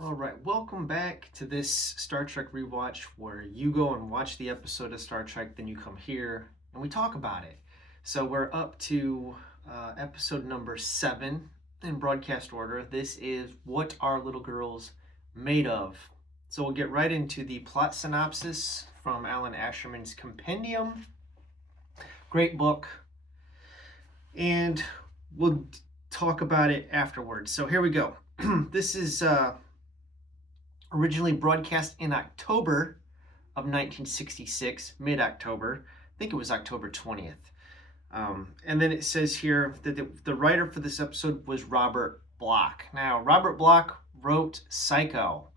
All right, welcome back to this Star Trek rewatch where you go and watch the episode of Star Trek, then you come here and we talk about it. So we're up to episode number 7 in broadcast order. This is What Are Little Girls Made Of? So we'll get right into the plot synopsis from Alan Asherman's Compendium. Great book. And we'll talk about it afterwards. So here we go. This is originally broadcast in October of 1966, mid-October. I think it was October 20th. And then it says here that the writer for this episode was Robert Bloch. Now, Robert Bloch wrote Psycho.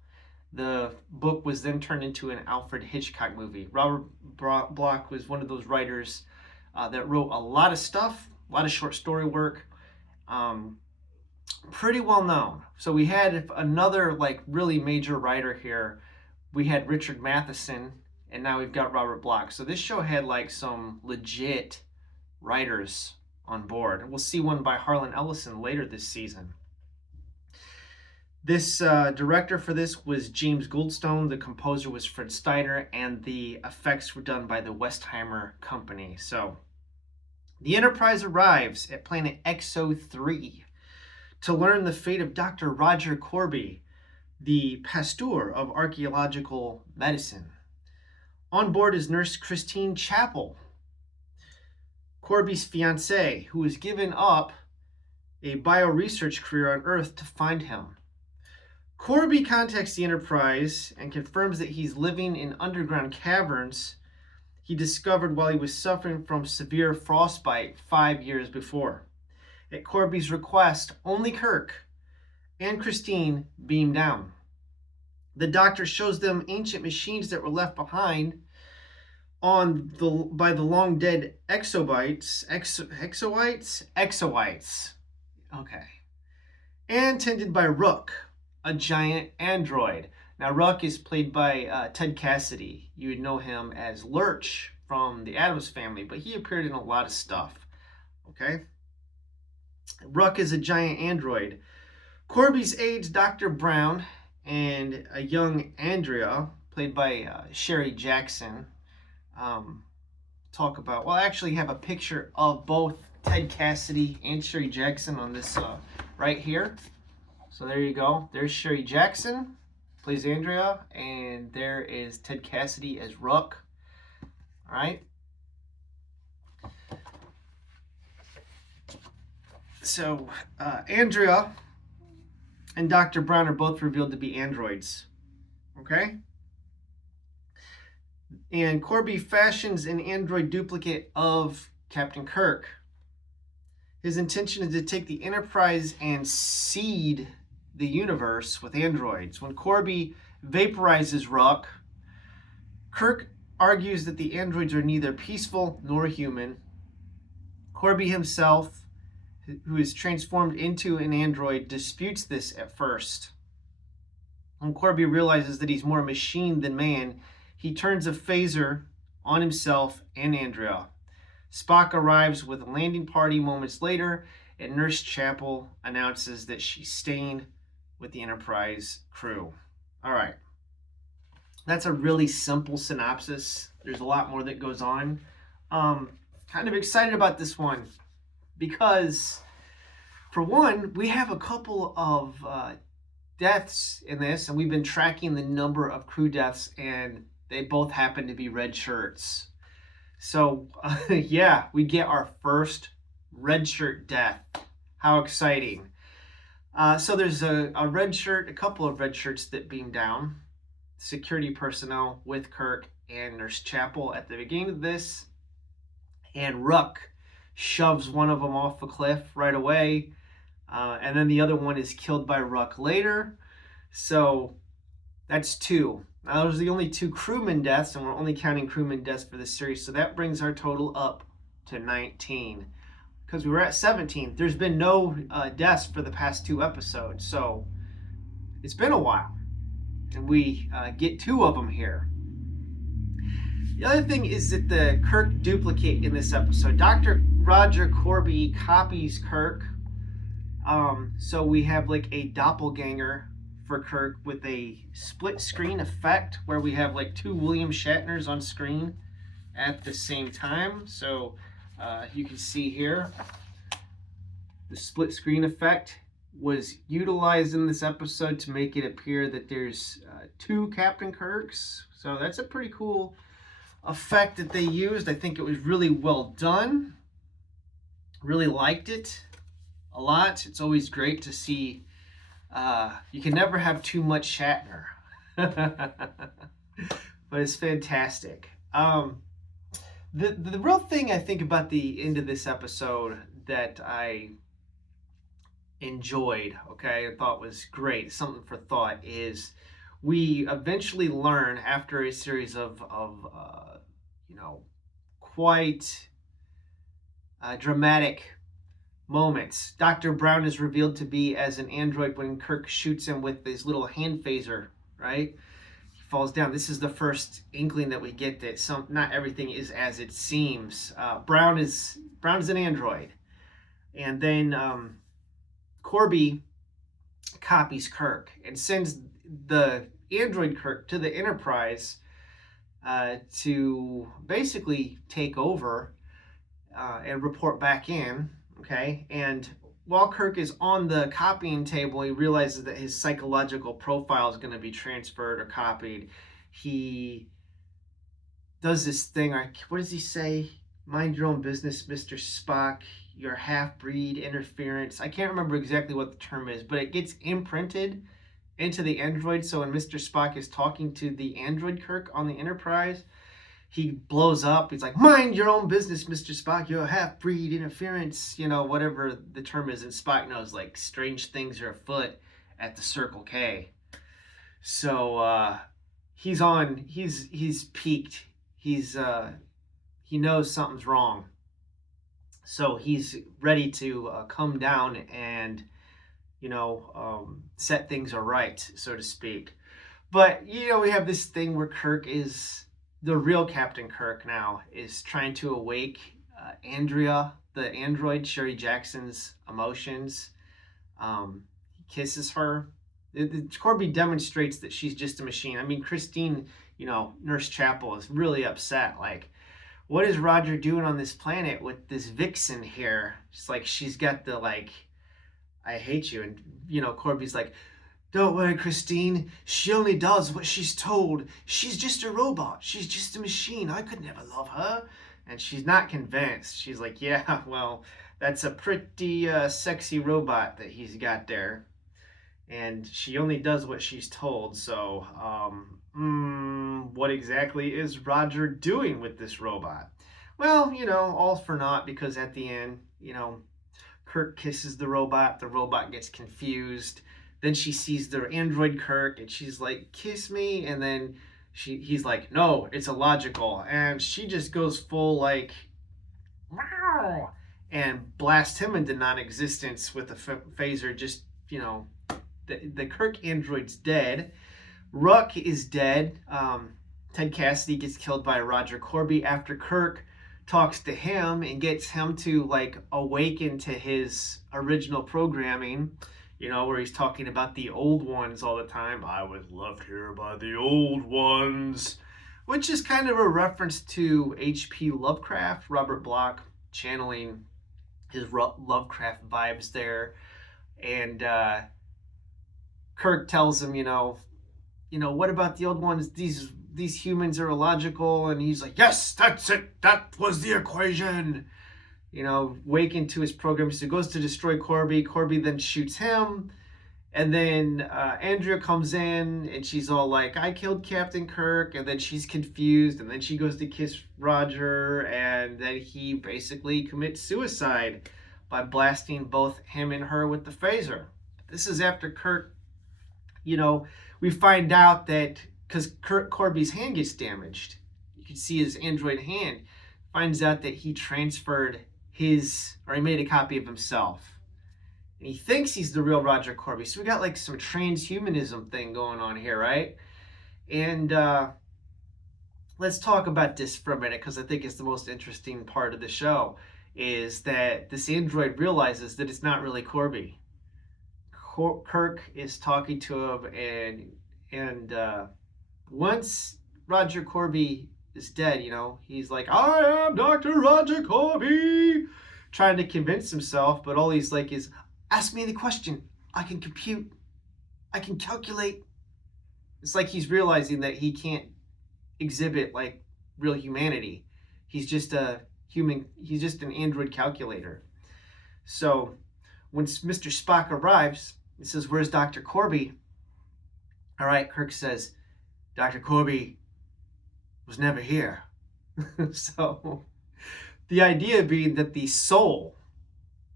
The book was then turned into an Alfred Hitchcock movie. Robert Bloch was one of those writers that wrote a lot of stuff, a lot of short story work. Pretty well known. So we had another really major writer here. We had Richard Matheson, and now we've got Robert Bloch. So this show had some legit writers on board. And we'll see one by Harlan Ellison later this season. This director for this was James Goldstone. The composer was Fred Steiner, and the effects were done by the Westheimer Company. So the Enterprise arrives at planet EXO-III to learn the fate of Dr. Roger Korby, the pasteur of archaeological medicine. On board is Nurse Christine Chapel, Korby's fiancée, who has given up a bioresearch career on Earth to find him. Korby contacts the Enterprise and confirms that he's living in underground caverns he discovered while he was suffering from severe frostbite 5 years before. At Korby's request, only Kirk and Christine beam down. The doctor shows them ancient machines that were left behind by the long dead exobites, exoites, okay, and tended by Rook, a giant android. Now Rook is played by Ted Cassidy. You would know him as Lurch from the Addams Family, but he appeared in a lot of stuff. Okay. Rook is a giant android. Korby's aides, Dr. Brown and a young Andrea, played by Sherry Jackson, talk about, well, I actually have a picture of both Ted Cassidy and Sherry Jackson on this right here. So there you go. There's Sherry Jackson, plays Andrea, and there is Ted Cassidy as Rook. All right. So Andrea and Dr. Brown are both revealed to be androids. Okay? And Korby fashions an android duplicate of Captain Kirk. His intention is to take the Enterprise and seed the universe with androids. When Korby vaporizes Rook, Kirk argues that the androids are neither peaceful nor human. Korby himself, who is transformed into an android, disputes this at first. When Korby realizes that he's more machine than man, he turns a phaser on himself and Andrea. Spock arrives with a landing party moments later, and Nurse Chapel announces that she's staying with the Enterprise crew. All right. That's a really simple synopsis. There's a lot more that goes on. Kind of excited about this one because, for one, we have a couple of deaths in this, and we've been tracking the number of crew deaths, and they both happen to be red shirts. So, yeah, we get our first red shirt death. How exciting. So there's a red shirt, a couple of red shirts that beam down. Security personnel with Kirk and Nurse Chapel at the beginning of this. And Rook shoves one of them off a cliff right away. And then the other one is killed by Rook later. So that's 2. Now, those are the only 2 crewman deaths, and we're only counting crewman deaths for this series. So that brings our total up to 19. Because we were at 17. There's been no deaths for the past 2 episodes. So it's been a while. And we get 2 of them here. The other thing is that the Kirk duplicate in this episode, Dr. Roger Korby copies Kirk. So we have a doppelganger for Kirk with a split screen effect where we have like two William Shatners on screen at the same time. So you can see here the split screen effect was utilized in this episode to make it appear that there's two Captain Kirks. So that's a pretty cool effect that they used. I think it was really well done. Really liked it a lot. It's always great to see. You can never have too much Shatner, but it's fantastic. The real thing I think about the end of this episode that I enjoyed, okay, I thought was great, something for thought, is we eventually learn after a series of quite dramatic moments. Dr. Brown is revealed to be as an android when Kirk shoots him with his little hand phaser, right? He falls down. This is the first inkling that we get that not everything is as it seems. Brown is an android. And then Korby copies Kirk and sends the android Kirk to the Enterprise to basically take over and report back in. Okay, and while Kirk is on the copying table, he realizes that his psychological profile is going to be transferred or copied. He does this thing, what does he say? Mind your own business, Mr. Spock. Your half-breed interference. I can't remember exactly what the term is, but it gets imprinted into the android. So when Mr. Spock is talking to the android Kirk on the Enterprise, he blows up. He's like, mind your own business, Mr. Spock. You're a half-breed interference, whatever the term is. And Spock knows, like, strange things are afoot at the Circle K. So he's peaked. He knows something's wrong. So he's ready to come down and, set things aright, so to speak. But, we have this thing where Kirk is... The real Captain Kirk now is trying to awake Andrea, the android, Sherry Jackson's emotions. He kisses her. Korby demonstrates that she's just a machine. I mean, Christine, Nurse Chapel is really upset. Like, what is Roger doing on this planet with this vixen here? It's like she's got the, like, I hate you. And, Korby's like, don't worry, Christine. She only does what she's told. She's just a robot. She's just a machine. I could never love her. And she's not convinced. She's like, yeah, well, that's a pretty sexy robot that he's got there. And she only does what she's told. So, what exactly is Roger doing with this robot? Well, all for naught, because at the end, Kirk kisses the robot gets confused. Then she sees the android Kirk and she's like, kiss me. And then he's like, no, it's illogical. And she just goes full like, wow, and blasts him into non-existence with a phaser. Just, the Kirk android's dead. Ruck is dead. Ted Cassidy gets killed by Roger Korby after Kirk talks to him and gets him to like awaken to his original programming, where he's talking about the old ones all the time. I was left here by the old ones, which is kind of a reference to H.P. Lovecraft. Robert Bloch channeling his Lovecraft vibes there. And Kirk tells him, what about the old ones? These humans are illogical. And he's like, yes, that's it. That was the equation. Waken to his program. So he goes to destroy Korby. Korby then shoots him. And then Andrea comes in and she's all like, I killed Captain Kirk. And then she's confused. And then she goes to kiss Roger. And then he basically commits suicide by blasting both him and her with the phaser. This is after Kirk, we find out that because Korby's hand gets damaged, you can see his android hand, finds out that he transferred he made a copy of himself. And he thinks he's the real Roger Korby. So we got like some transhumanism thing going on here, right? And let's talk about this for a minute, because I think it's the most interesting part of the show, is that this android realizes that it's not really Korby. Kirk is talking to him, and once Roger Korby is dead, he's like, I am Dr. Roger Korby, trying to convince himself, but all he's like is, ask me the question. I can compute. I can calculate. It's like he's realizing that he can't exhibit like real humanity. He's just a human. He's just an android calculator. So when Mr. Spock arrives, he says, where's Dr. Korby? All right, Kirk says, Dr. Korby was never here. So the idea being that the soul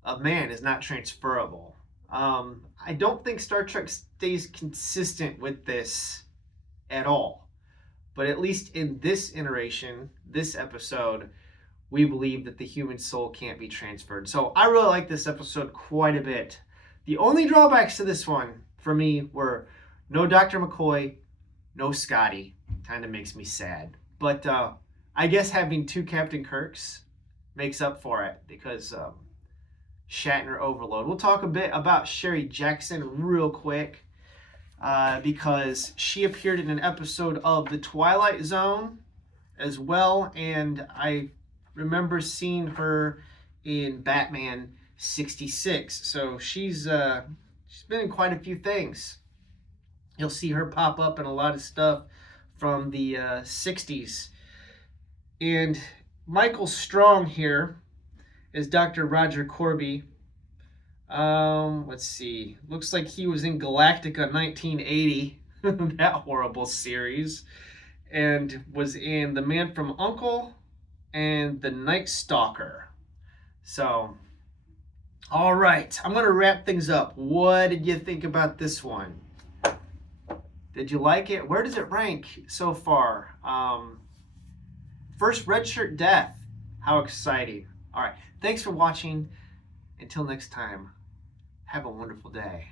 of man is not transferable. I don't think Star Trek stays consistent with this at all. But at least in this iteration, this episode, we believe that the human soul can't be transferred. So I really like this episode quite a bit. The only drawbacks to this one for me were no Dr. McCoy, no Scotty. Kind of makes me sad. But I guess having two Captain Kirks makes up for it because Shatner overload. We'll talk a bit about Sherry Jackson real quick because she appeared in an episode of The Twilight Zone as well, and I remember seeing her in Batman 66. So she's been in quite a few things. You'll see her pop up in a lot of stuff from the 60s. And Michael Strong here is Dr. Roger Korby. Let's see. Looks like he was in Galactica 1980, that horrible series, and was in The Man from U.N.C.L.E. and The Night Stalker. So, all right, I'm going to wrap things up. What did you think about this one? Did you like it? Where does it rank so far? First red shirt death. How exciting. All right, thanks for watching. Until next time, have a wonderful day.